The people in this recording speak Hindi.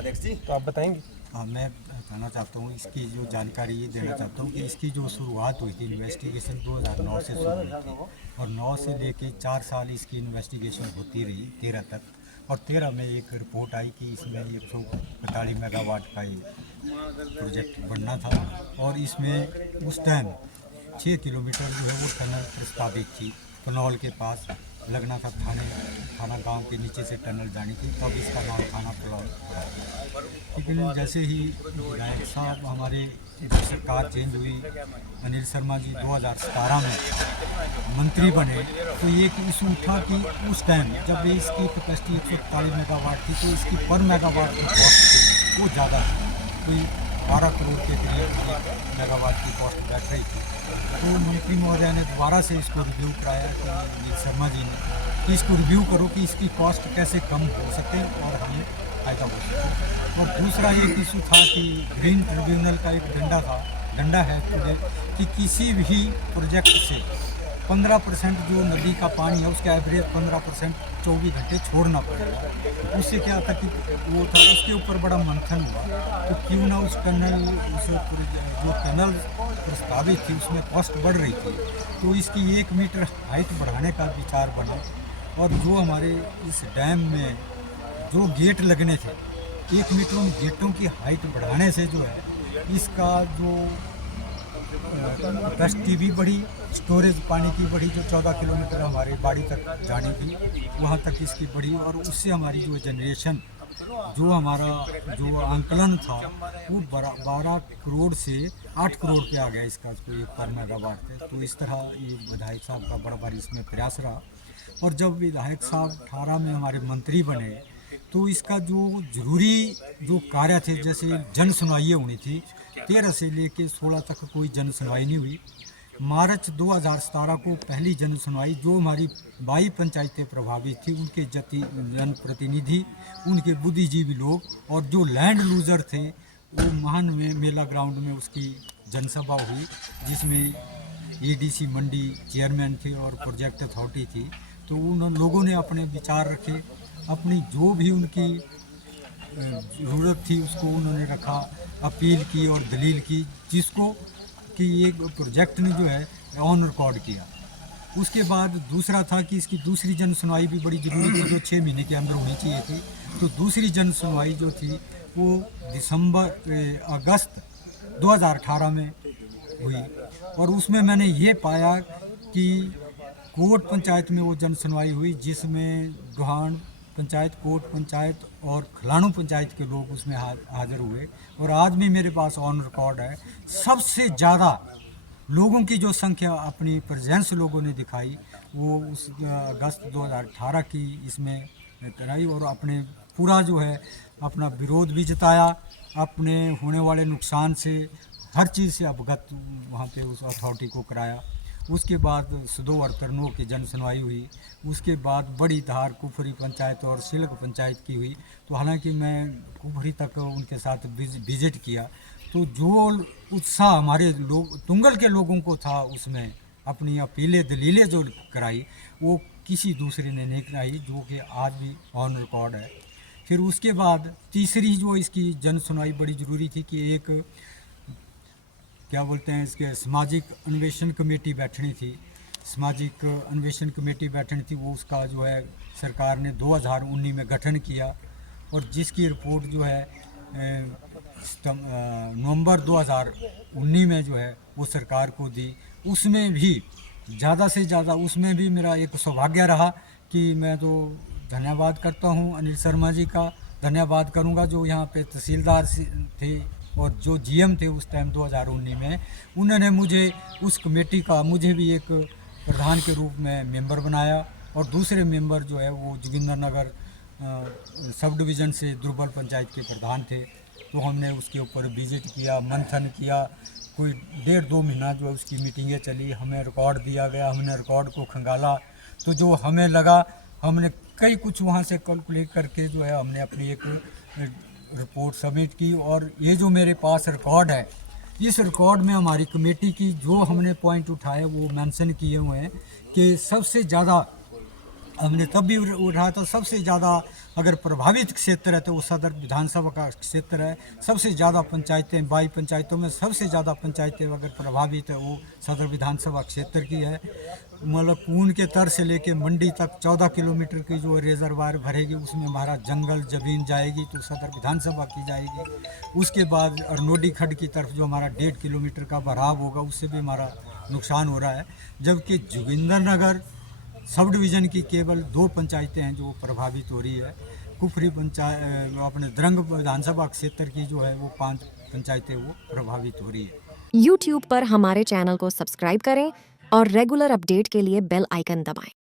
अध्यक्ष जी तो आप बताएंगे। मैं बताना चाहता हूँ, इसकी जो जानकारी ये देना चाहता हूँ कि इसकी जो शुरुआत हुई थी इन्वेस्टिगेशन 2009 से शुरू हुई थी और 9 से लेके 4 साल इसकी इन्वेस्टिगेशन होती रही 13 तक, और 13 में एक रिपोर्ट आई कि इसमें 145 मेगावाट का ये प्रोजेक्ट बनना था और इसमें उस टाइम 6 किलोमीटर जो है वो टनल प्रस्तावित थी। कनौल के पास लगना था, थाना गांव के नीचे से टनल जानी थी, तब इसका नाम थाना कनौल पड़ा। लेकिन जैसे ही विधायक साहब हमारे सरकार चेंज हुई, अनिल शर्मा जी 2017 में मंत्री बने, तो ये इशू उठा कि उस टाइम जब इसकी कैपेसिटी 141 मेगावाट थी तो इसकी पर मेगावाट की कॉस्ट थी वो ज़्यादा थी, कोई 12 करोड़ के करीब मेगावाट की कॉस्ट बैठ रही थी। तो मंत्री महोदय ने दोबारा से इसको रिव्यू कराया कि अनिल शर्मा जी ने कि इसको रिव्यू करो कि इसकी कॉस्ट कैसे कम हो सके और हमें फायदा हो सके। और दूसरा एक इशू था कि ग्रीन ट्रिब्यूनल का एक डंडा है कि किसी भी प्रोजेक्ट से 15% जो नदी का पानी है उसका एवरेज 15% 24 घंटे छोड़ना पड़ेगा। उससे क्या था कि वो था, उसके ऊपर बड़ा मंथन हुआ, तो क्यों ना उस जो टनल प्रस्तावित थी उसमें कॉस्ट बढ़ रही थी, तो इसकी 1 मीटर हाइट बढ़ाने का विचार बना। और जो हमारे इस डैम में जो गेट लगने थे, 1 मीटर उन गेटों की हाइट बढ़ाने से जो है इसका जो कैपेसिटी भी बढ़ी, स्टोरेज पानी की बढ़ी, जो 14 किलोमीटर हमारे बाड़ी तक जानी थी वहाँ तक इसकी बढ़ी, और उससे हमारी जो जनरेशन जो हमारा जो आंकलन था वो 12 करोड़ से 8 करोड़ पे आ गया इसका कोई पर मेगावाट पे। तो इस तरह ये विधायक साहब का बड़ा बार इसमें प्रयास रहा। और जब विधायक साहब 18 में हमारे मंत्री बने तो इसका जो जरूरी जो कार्य थे, जैसे जन सुनवाई होनी थी, 13 से लेके 16 तक कोई जन सुनवाई नहीं हुई। मार्च 2017 को पहली जन सुनवाई, जो हमारी 22 पंचायतें प्रभावित थी उनके जनप्रतिनिधि, उनके बुद्धिजीवी लोग और जो लैंड लूजर थे, वो महान में मेला ग्राउंड में उसकी जनसभा हुई, जिसमें ईडीसी मंडी चेयरमैन थे और प्रोजेक्ट अथॉरिटी थी। तो उन लोगों ने अपने विचार रखे, अपनी जो भी उनकी ज़रूरत थी उसको उन्होंने रखा, अपील की और दलील की, जिसको कि ये प्रोजेक्ट ने जो है ऑन रिकॉर्ड किया। उसके बाद दूसरा था कि इसकी दूसरी जन सुनवाई भी बड़ी ज़रूरी थी, जो 6 महीने के अंदर होनी चाहिए थी। तो दूसरी जन सुनवाई जो थी वो अगस्त 2018 में हुई, और उसमें मैंने ये पाया कि कोट पंचायत में वो जन सुनवाई हुई, जिसमें दुहान पंचायत, कोट पंचायत और खलाणू पंचायत के लोग उसमें हाजिर हुए। और आज भी मेरे पास ऑन रिकॉर्ड है, सबसे ज़्यादा लोगों की जो संख्या अपनी प्रेजेंस लोगों ने दिखाई वो उस अगस्त 2018 की इसमें कराई, और अपने पूरा जो है अपना विरोध भी जताया, अपने होने वाले नुकसान से हर चीज़ से अवगत वहाँ पे उस अथॉरिटी को कराया। उसके बाद सुदो और तरनो की जन सुनवाई हुई। उसके बाद बड़ी धार, कुफरी पंचायत और सिलक पंचायत की हुई। तो हालांकि मैं कुफरी तक उनके साथ विजिट किया, तो जो उत्साह हमारे लोग तुंगल के लोगों को था उसमें अपनी अपीलें दलीलें जो कराई, वो किसी दूसरे ने नहीं कराई, जो कि आज भी ऑन रिकॉर्ड है। फिर उसके बाद तीसरी जो इसकी जन सुनवाई बड़ी ज़रूरी थी कि एक क्या बोलते हैं इसके सामाजिक अन्वेषण कमेटी बैठनी थी, सामाजिक अन्वेषण कमेटी बैठनी थी। वो उसका जो है सरकार ने 2019 में गठन किया, और जिसकी रिपोर्ट जो है नवंबर 2019 में जो है वो सरकार को दी। उसमें भी ज़्यादा से ज़्यादा, उसमें भी मेरा एक सौभाग्य रहा कि मैं तो धन्यवाद करता हूँ अनिल शर्मा जी का, धन्यवाद करूँगा जो यहाँ पे तहसीलदार थे और जो जीएम थे उस टाइम 2019 में, उन्होंने मुझे उस कमेटी का मुझे भी एक प्रधान के रूप में मेंबर बनाया, और दूसरे मेंबर जो है वो जोगिंदर नगर सब डिवीज़न से दुर्बल पंचायत के प्रधान थे। तो हमने उसके ऊपर विजिट किया, मंथन किया, कोई 1.5-2 महीना जो है उसकी मीटिंगें चली, हमें रिकॉर्ड दिया गया, हमने रिकॉर्ड को खंगाला। तो जो हमें लगा, हमने कई कुछ वहाँ से कैलकुलेट करके जो है हमने अपनी एक रिपोर्ट सबमिट की। और ये जो मेरे पास रिकॉर्ड है, इस रिकॉर्ड में हमारी कमेटी की जो हमने पॉइंट उठाए वो मेंशन किए हुए हैं कि सबसे ज़्यादा हमने तब भी उठाया था। सबसे ज़्यादा अगर प्रभावित क्षेत्र है तो वो सदर विधानसभा का क्षेत्र है। सबसे ज़्यादा पंचायतें 22 पंचायतों में सबसे ज़्यादा पंचायतें अगर प्रभावित है वो सदर विधानसभा क्षेत्र की है। मतलब कून के तर से लेके मंडी तक 14 किलोमीटर की जो रिजर्वायर भरेगी उसमें हमारा जंगल जमीन जाएगी तो सदर विधानसभा की जाएगी। उसके बाद अरनोडी खड्ड की तरफ जो हमारा 1.5 किलोमीटर का बहाव होगा उससे भी हमारा नुकसान हो रहा है। जबकि जोगिंदर नगर सब डिवीज़न की केवल 2 पंचायतें हैं जो प्रभावित हो रही है। कुफरी पंचायत अपने द्रंग विधानसभा क्षेत्र की जो है वो 5 पंचायतें वो प्रभावित हो रही है। YouTube पर हमारे चैनल को सब्सक्राइब करें और रेगुलर अपडेट के लिए बेल आइकन दबाएं।